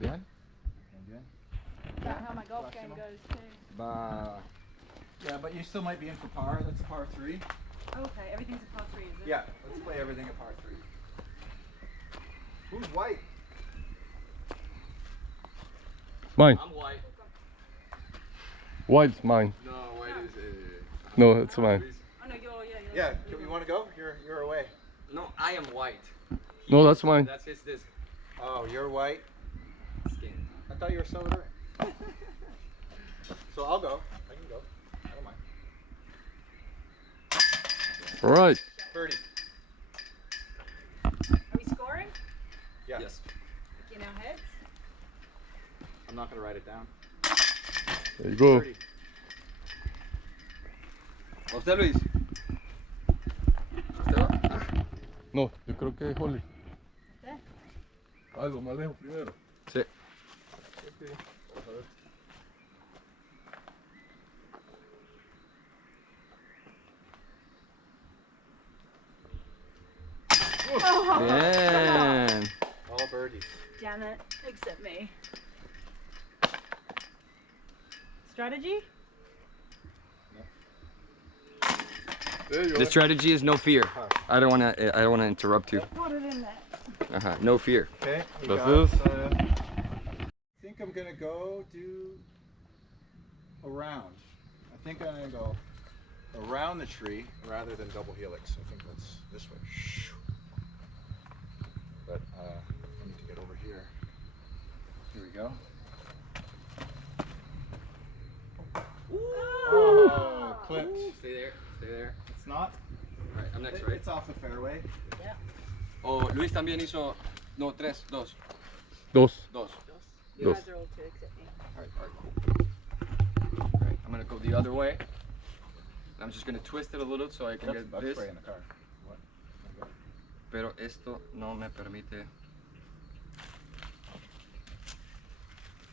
Bien. That's how my golf game goes too. Yeah, but you still might be in for par. That's par 3. Okay, everything's a par 3, is it? Yeah, let's play everything at par 3. Who's white? Mine. I'm white. White's mine. No, white is. No, it's mine. Oh no, you're Yeah, do you want to go? You're away. No, I am white. No, that's mine. That's his disc. Oh, you're white? Skin. I thought you were Salvadoran. So I'll go. I can go. I don't mind. All right. Birdie. Are we scoring? Yeah. Yes. In our heads? I'm not going to write it down. There you go. Birdie. ¿Usted, Luis? ¿Usted va? No, yo creo que es Holly. ¿Usted? Algo más lejos primero. Sí. Okay. Vamos a ver. Bien. All birdies. Damn it, except me. Strategy? There you The go. strategy is no fear. I don't wanna interrupt you. Put it in there. No fear. Okay. we This got, is? I think I'm going to go do around. I think I'm going to go around the tree rather than double helix. I think that's this way. But I need to get over here. Here we go. Oh, clipped. Stay there. Stay there. It's not. Alright, I'm next, right? It's off the fairway. Oh, Luis también hizo. No, tres, dos. Dos. You Dos. guys are all two except me. Alright, cool. Alright, I'm gonna go the other way. I'm just gonna twist it a little so I can That's get this. spray in the car. What? Pero esto no me permite.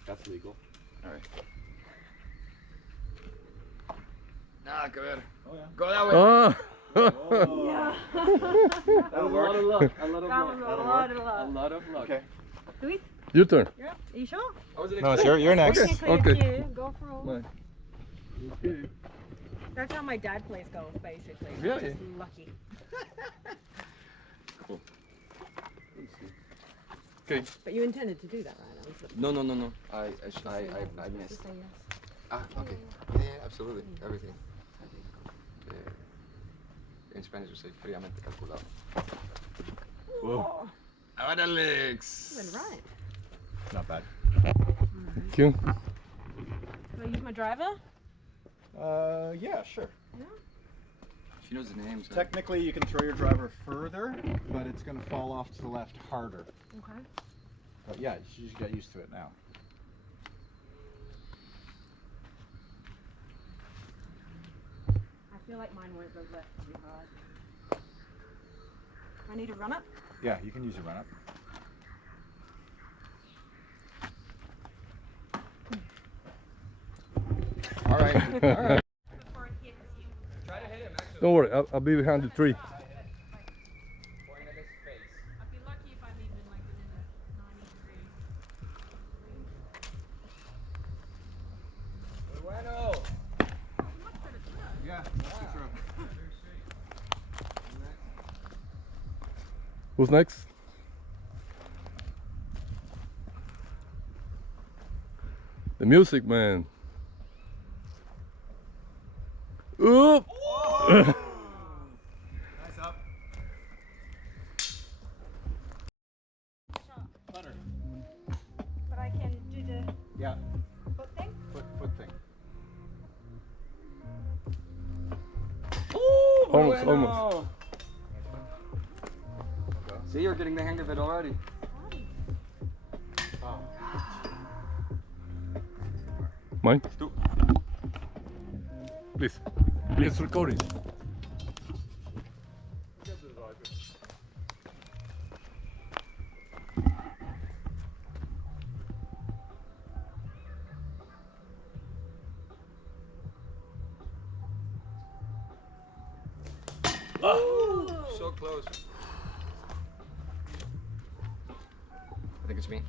That's legal. Alright. Nada que ver. Oh yeah. Go that way. Ah. Oh. Yeah. That'll work. A lot of That was a That'll lot work. of A luck. lot of luck. Okay. Luis, Your turn. you're up. Are you sure? I wasn't No, it's expecting- you're next. Okay. Technically Okay. it's you. Go for all. Mine. Okay. That's how my dad plays golf, basically. Really? Just lucky. Cool. Okay. But you intended to do that, right? I was looking. No. I missed. Say yes. Ah, okay. Yeah, absolutely. Everything. In Spanish we say fríamente calculado. Whoa. Alex. You went right. Not bad. Thank you. Do I use my driver? Yeah, sure. She knows the names. Huh? Technically, you can throw your driver further, but it's going to fall off to the left harder. Okay. But yeah, you should get used to it now. I feel like mine won't go left too hard. I need to run up? Yeah, you can use your run up. All right. All right. Before it hits you. Try to hit him. Actually. Don't worry, I'll be behind the tree. Point at his face. I'd be lucky if I'm even like within a 90 degree. Bueno. Yeah, that's your throw. Who's next? The music man. Oop! Nice up. Putter. But I can do the Yeah, foot thing? foot thing. Almost, Bueno. almost. See, you're getting the hang of it already. Oh. Mine? Tú. Please. Please, recording. So close. I think it's me.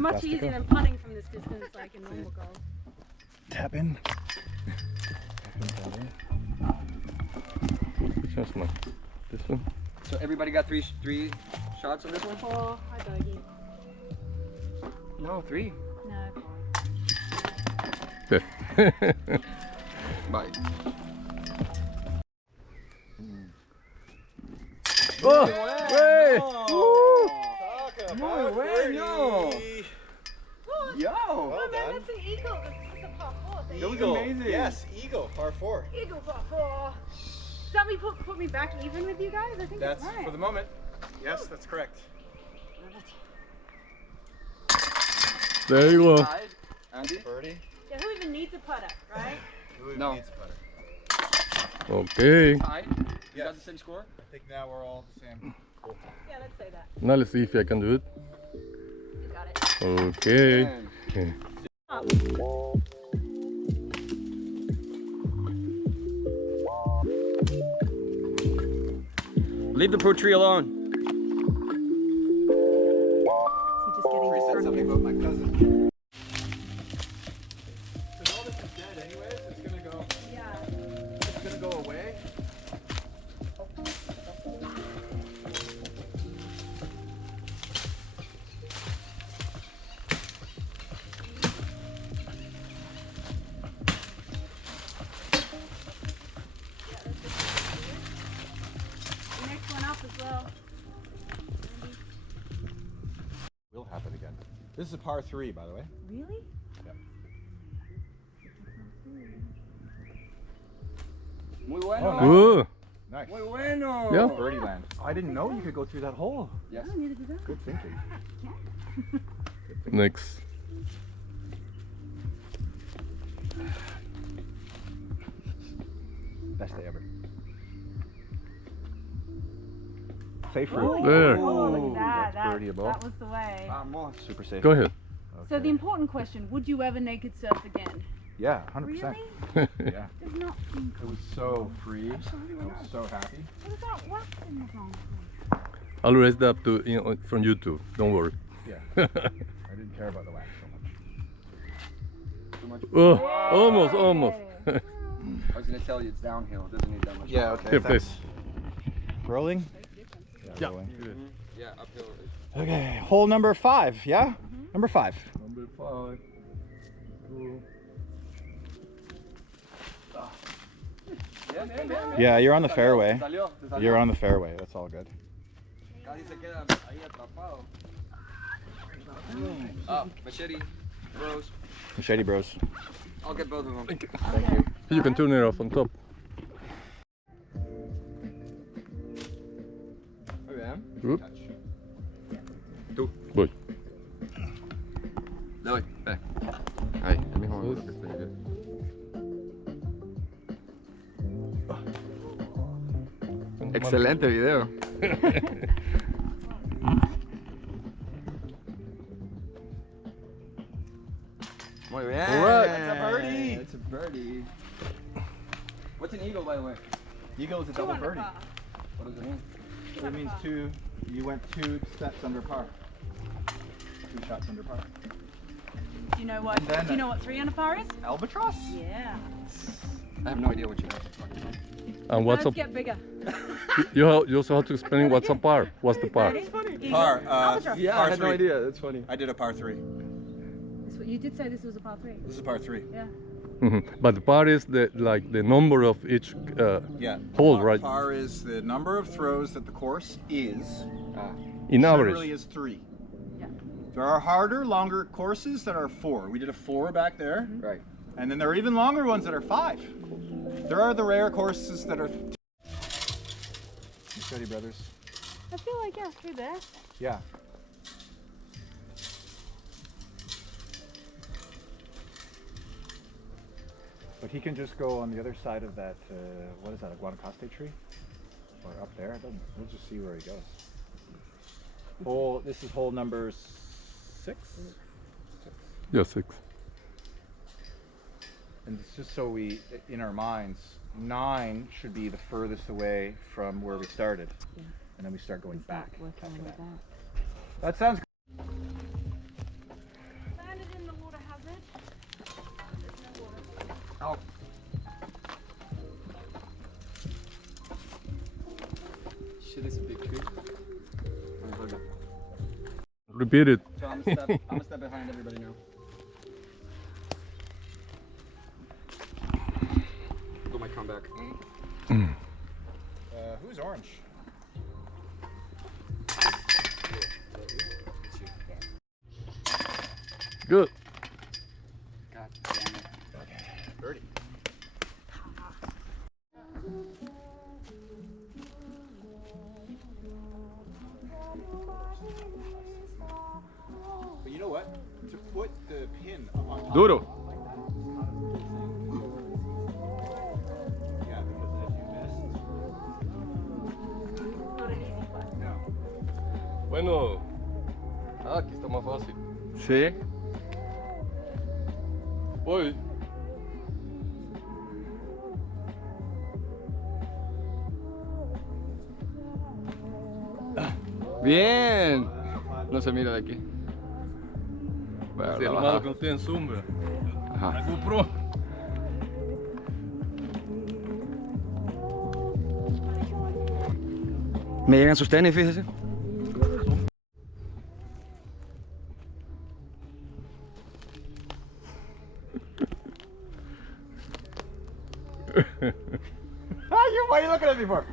much easier than putting from this distance like a normal golf. Tap in. Which one's mine? This one? So everybody got three shots on this one? 4, I bogey. No, 3. No, 4. Bye. Oh! Hey! Muy bueno! Yo! Oh man, that's an eagle. This is a par 4. So Eagle. amazing. Yes, eagle, par 4. eagle par 4. Does that mean put me back even with you guys? I think That's right. for the moment. Yes, that's correct. There you go. Tied. Andy? Birdie. Yeah, who even needs a putter, right? Who No. needs a putter? Okay. Tied? You Yes. got the same score? I think now we're all the same. Cool. Yeah, let's say that. Now let's see if I can do it. You got it. Okay. Man. Okay. Up. Leave the pro tree alone. Is he just getting Tree said this something about my cousin. Because all this is dead anyways, it's gonna go. Yeah. It's gonna go away. The next one up as well. Will happen again. This is a par 3, by the way. Really? Muy bueno. Oh, Ooh. Nice. Muy bueno. Yeah. Birdie land. I didn't know you could go through that hole. Yes. Oh, neither did I. Good thinking. Next. Best day ever. Safe Oh, route. There. oh, look at that. That's birdieable. That was the way. Vamos. Super safe. Go ahead. So the important question, would you ever naked surf again? Yeah, 100%. Really? Yeah. Does not seem It was so free. Absolutely I was so happy. What about wax in the wrong place? I'll raise that up to from YouTube. Don't worry. Yeah. I didn't care about the wax so much. Too much. Oh, almost, almost. I was gonna tell you it's downhill. It doesn't need that much. Yeah, okay. Yep, thanks. Rolling? Yeah. Rolling. Yeah, uphill. Okay, hole number 5, yeah? Number 5. Number 5. Cool. Yeah, you're on the fairway. Salió, te salió. You're on the fairway, that's all good. Casi se queda ahí atrapado. Machete, bros. Machete bros. I'll get both of them. Thank you. You can turn it off on top. Muy bien. Good. Tú. Voy. Le doy, ve. Ahí, el mismo ángulo que estoy aquí. Excelente video. Muy bien. All right. That's a birdie. That's a birdie. What's an eagle, by the way? Eagle is a Two double under birdie. par. What does it mean? It means you went 2 steps under par. 2 shots under par. Do you know what? And then Do you know what 3 under par is? Albatross? Yeah. I have no idea what you guys are talking about. And what's Birds up? get bigger. You also have to explain what's a par. What's the par? Eagle. Par, Albatross. Yeah, Par I had no three. idea. That's funny. I did a par 3. That's what you did say this was a par 3. This is par 3. Yeah. But the par is the number of each Yeah. hole, Par- right? Par is the number of throws that the course is. In Generally average. is 3. Yeah. There are harder, longer courses that are 4. We did a 4 back there. Right. And then there are even longer ones that are 5. There are the rare courses that are... Machete brothers. I feel like yeah, through there. Yeah. But he can just go on the other side of that, what is that, a Guanacaste tree? Or up there? We'll just see where he goes. This is hole number 6? Yeah, 6. And it's just so we, in our minds, 9 should be the furthest away from where we started. Yeah. And then we start going back. Working after on that. that. That sounds good. Shit, it's a big tree. Hold up. Repeat it. So I'm gonna step behind everybody now. Do my comeback. Who's orange? Good. God damn it. Birdie. But you know what? To put the pin up on top. Duro. Yeah, because if you missed. No. Bueno. Aquí está más fácil. Sí. Voy. Bien. No se mira de aquí. Bueno, Sí, la lo bajada. malo que no tiene sombra. Ajá. La GoPro. Me llegan sus tenis, fíjese. Why are you looking at me for?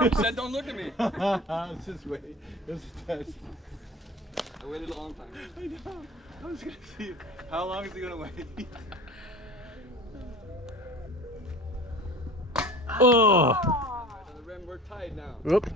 You said don't look at me. It's just wait. It's a test. I waited a long time. I know. I was gonna see how long is he gonna wait. Oh. The rim, we're tied now. Whoop.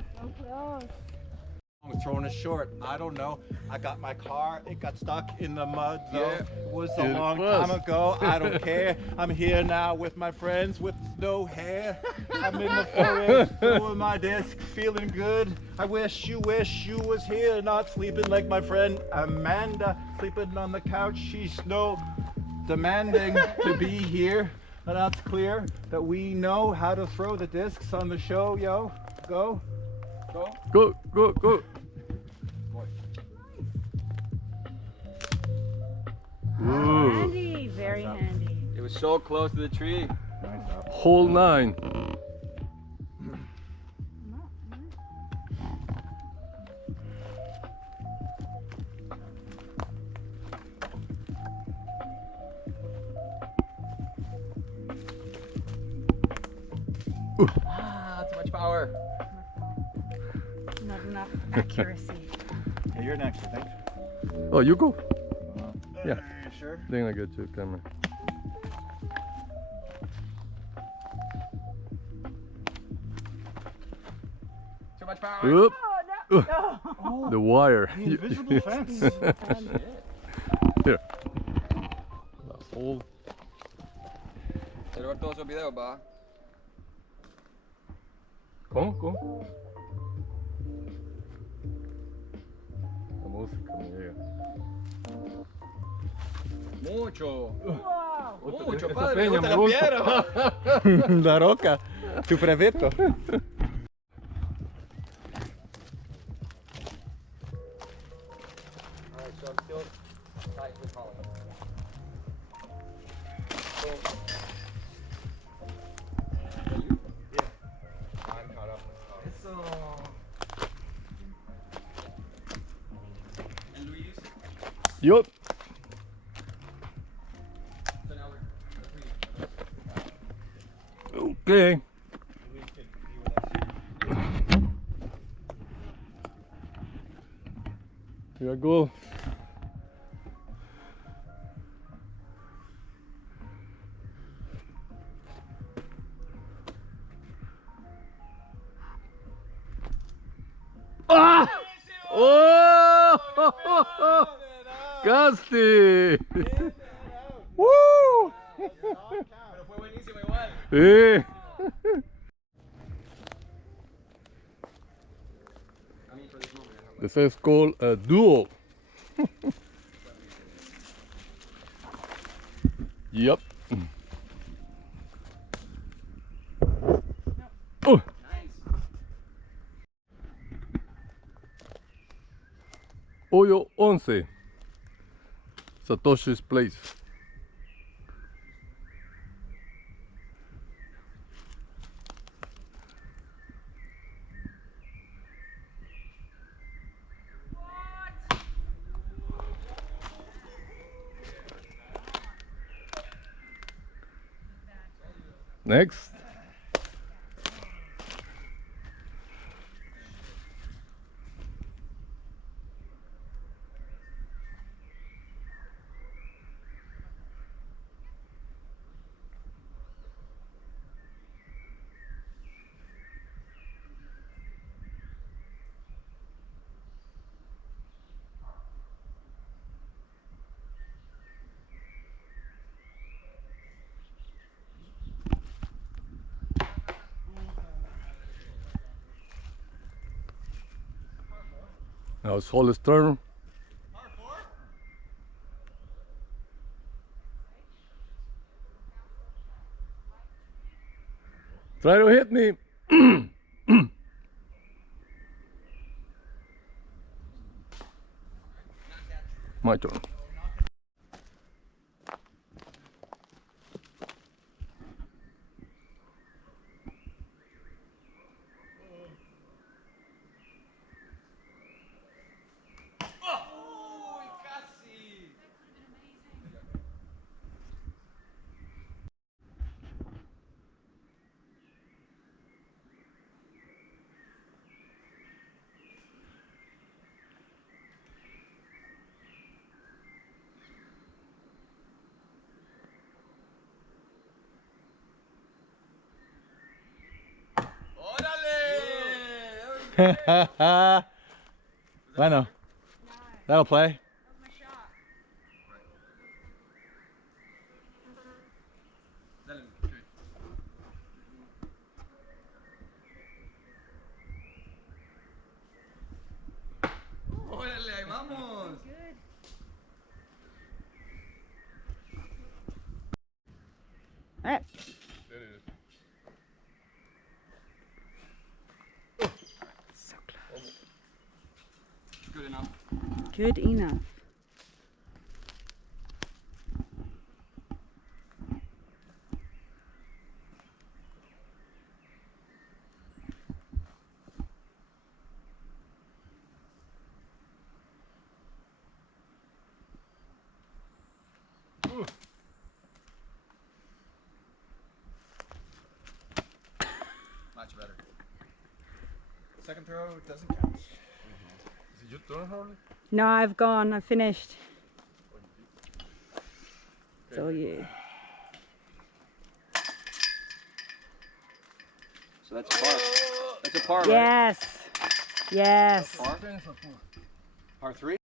I was throwing it short. I don't know. I got my car. It got stuck in the mud. Though. Yeah. It was a It long was. time ago. I don't care. I'm here now with my friends with no hair. I'm in the forest doing my disc, feeling good. I wish you was here, not sleeping like my friend Amanda, sleeping on the couch. She's no demanding to be here. And that's clear that we know how to throw the discs on the show, yo. Go. Go. Go, go, go. Ooh. Handy, very handy. It was so close to the tree. Nice up. Hole 9. Ah, too much power. Not enough accuracy. Okay, you're next, I think. Oh, you go. Yeah. You sure? Then I get your camera. Too much power. Whoop. Oh, no. Oh, The wire. the invisible fence. Here. Last hole. Quiero ver todos esos videos, va. ¿Cómo? ¿Cómo? La música me llega. Mucho. Wow. Mucho, Esa padre. peña Me me gusta la gusta. piedra. La roca. Tu brevetto. Alright, so I'm still tight with Colin. So, are you? Yeah. I'm caught up. Eso. And Luis? Yup. So now we're Okay. Here I go. Ah! Oh! Casti! Woo! Pero fue buenísimo igual. Sí. I mean, for this moment, I have This is called a duo. Yep. Oh. nice. Hoyo 11. Satoshi's place. Next. Now it's Hollis' turn. Try to hit me. My turn. Bueno, that'll play. Órale, ahí vamos. All right. So close. Good enough. Good enough. Much better. Second throw doesn't count. Is it your turn, Harley? No, I've gone. I've finished. It's all you. So that's a par. That's a par, right? Yes. Yes. Par? Par 3?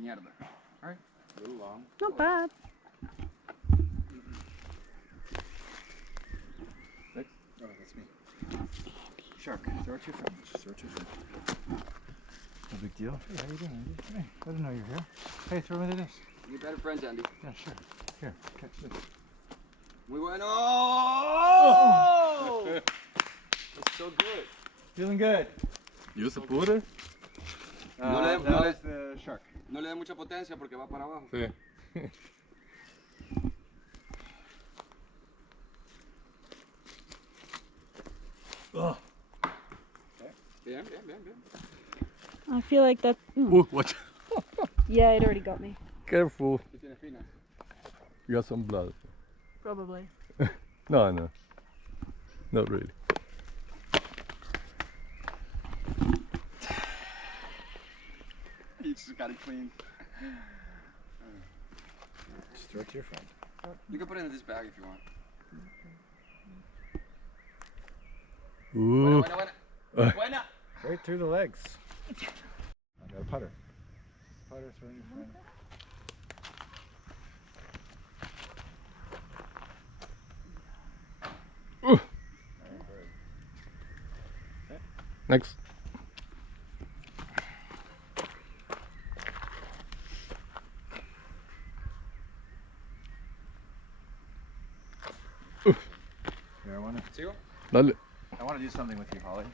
Mierda. Alright. A little long. Not bad. Six? Oh, that's me. Shark, throw it to your friend. Just throw it to your friend. No big deal. Hey, how you doing, Andy? Hey, I didn't know you were here. Hey, throw me this. You're better friends, Andy. Yeah, sure. Here, catch this. We went. Oh! That's so good. Feeling good. You support it? No le- That no le- was the shark. No le dé mucha potencia porque va para abajo. Sí. Oh. Bien, bien, bien, bien. I feel like that. Ooh, watch. Yeah, it already got me. Careful. ¿Qué tiene finas? You got some blood. Probably. No, no. Not really. You just got it clean. Just throw it to your friend. You can put it in this bag if you want. Ooh. Buena, buena. Buena. Right through the legs. I got a putter. Putter, throw it to your friend. Ooh. Next. Here, ¿Sigo? Dale. I want to do something with you, Holly.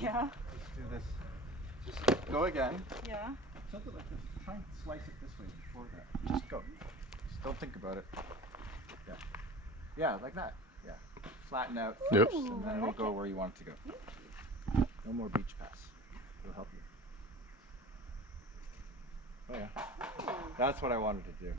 Yeah. Let's do this. Just go again. Yeah. Something like this. Try and slice it this way before that. Just go. Just don't think about it. Yeah. Yeah, like that. Yeah. Flatten out. Yep. First, and then it'll go where you want it to go. No more beach pass. It'll help you. Oh yeah. That's what I wanted to do.